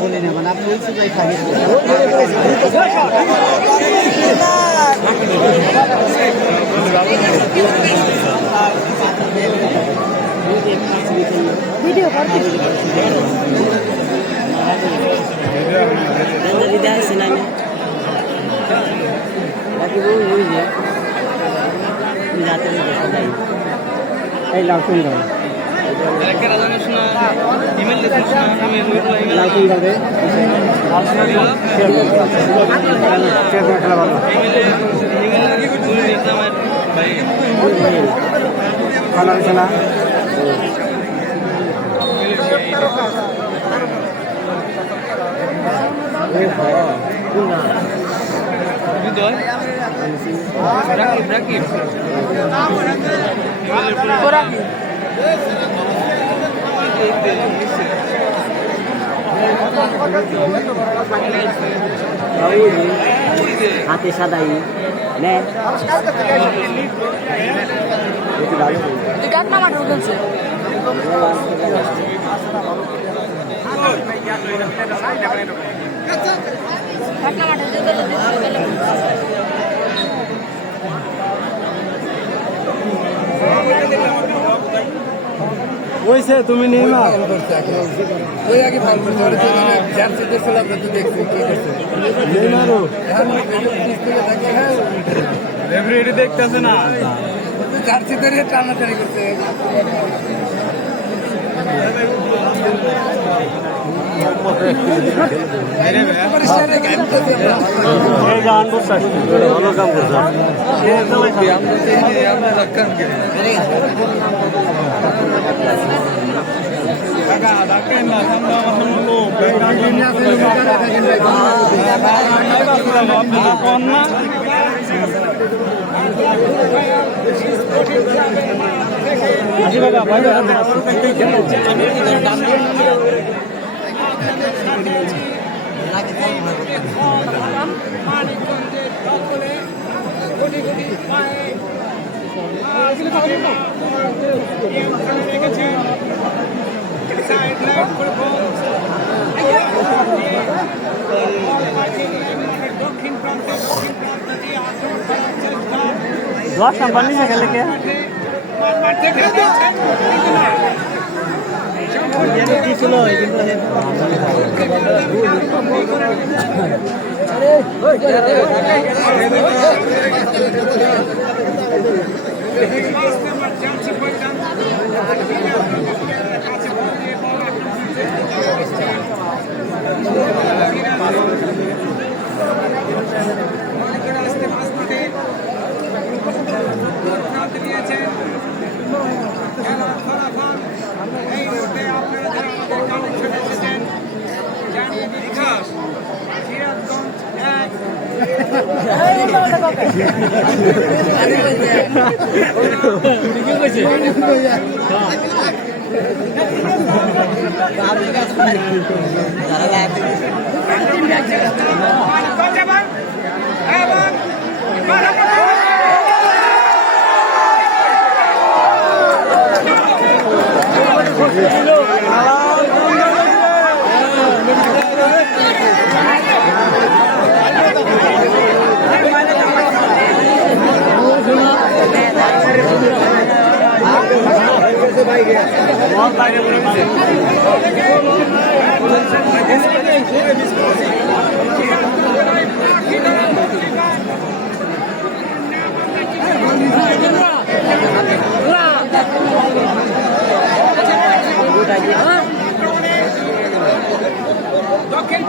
বলি না মানে আপনি ভিডিও করতে হাতে সাদাই নে ওইসে তুমি নেইমা ওই আগে ফল করতে পারে তো জার্সি দেখছিল আমরা তো দেখছি কি করছে নেইমারও এখন স্কুলে থাকে হ্যাঁ রেফারি দেখতেছে না জার্সি ধরে টানাটানি করছে এই গান বসা ভালো কাম করছে আমরা রাখান কে কাকা ডাকেন না সামনে আমার লোক কোন না আসি বাবা ভাই দশ নাম্বার নিচে গেলে কে ছিল দক্ষিণ